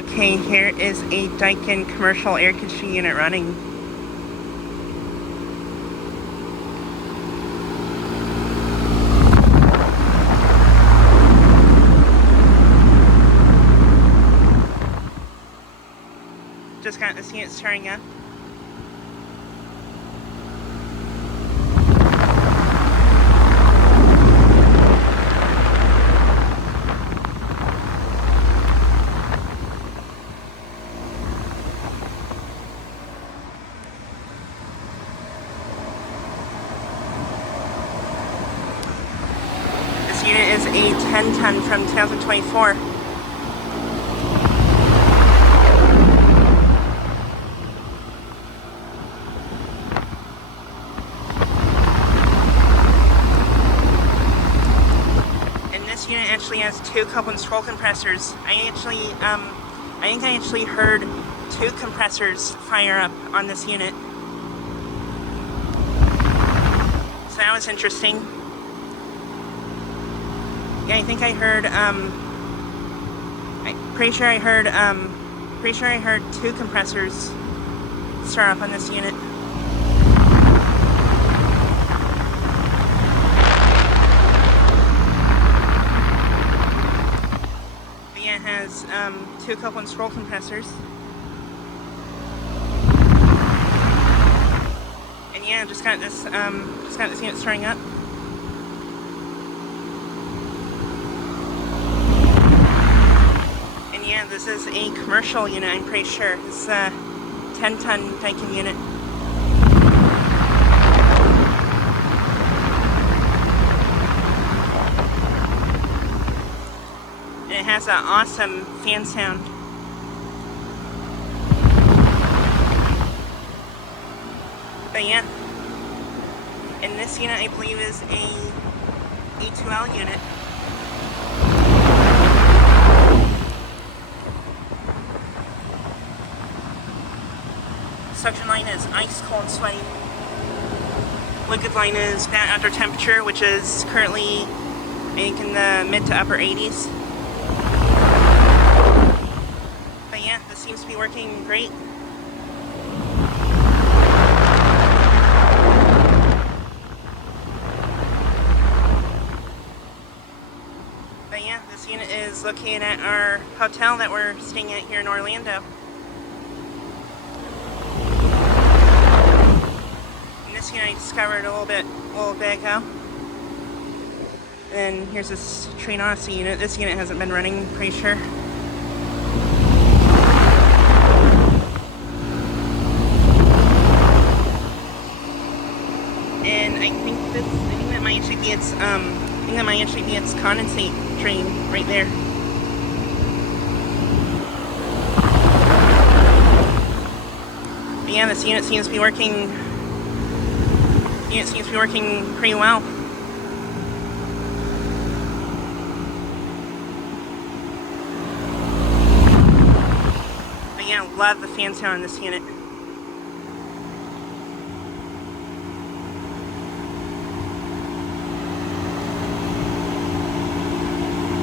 Okay, here is a Daikin commercial air conditioning unit running. Just got this unit starting up. This unit is a 10-ton from 2024. And this unit actually has two Copeland scroll compressors. I think I actually heard two compressors fire up on this unit. So that was interesting. Yeah, I think I heard, I'm pretty sure I heard two compressors start up on this unit. But yeah, it has two Copeland scroll compressors. And yeah, just got this unit starting up. Yeah, this is a commercial unit, I'm pretty sure. This is a 10-ton Daikin unit. And it has an awesome fan sound. But yeah, and this unit I believe is a A2L unit. Suction line is ice cold sweaty. Liquid line is bad outdoor temperature, which is currently, I think, in the mid to upper 80s. But yeah, this seems to be working great. But yeah, this unit is located at our hotel that we're staying at here in Orlando. This unit I discovered a little bit ago. And here's this Trinity unit. This unit hasn't been running, pretty sure. And I think that might actually be its condensate drain right there. But yeah, this unit seems to be working. It seems to be working pretty well. But yeah, love the fan sound on this unit.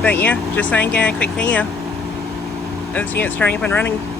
But yeah, just saying, a quick video of this unit starting up and running.